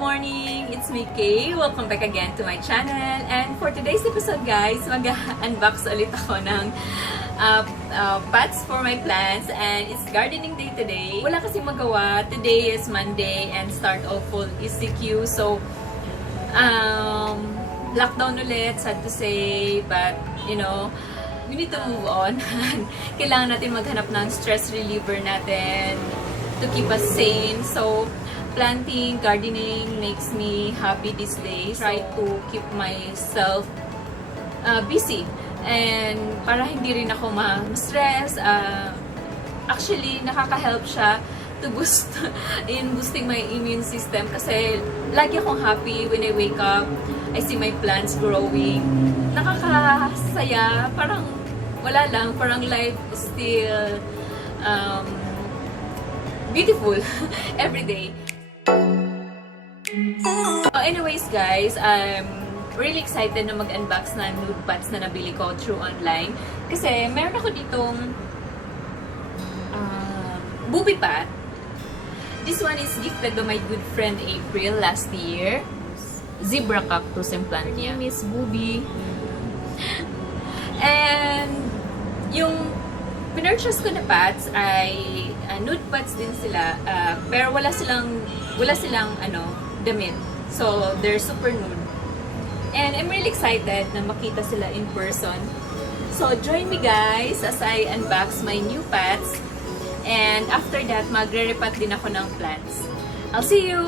morning! It's me, Kaye. Welcome back again to my channel. And for today's episode, guys, mag-unbox ulit ako ng pots for my plants. And it's gardening day today. Wala kasi magawa. Today is Monday and start of full ECQ. So, lockdown ulit, sad to say. But, you know, we need to move on. Kailangan natin maghanap ng stress reliever natin to keep us sane. So, planting, gardening makes me happy these days. Try to keep myself busy. And para hindi rin ako ma-stress. Actually, nakaka-help siya to boost in boosting my immune system. Kasi lagi akong happy when I wake up. I see my plants growing. Nakakasaya. Parang wala lang. Parang life is still beautiful every day. Anyways guys, I'm really excited na mag-unbox na nude pots na nabili ko through online. Kasi meron ako ditong booby pot. This one is gifted by my good friend April last year. Zebra cactus yung plant niya. Her name is Booby. And yung pinurchase ko na pots ay nude pots din sila. Pero wala silang damit. So, they're super nude. And I'm really excited na makita sila in person. So, join me guys as I unbox my new pots. And after that, magre-repot din ako ng plants. I'll see you!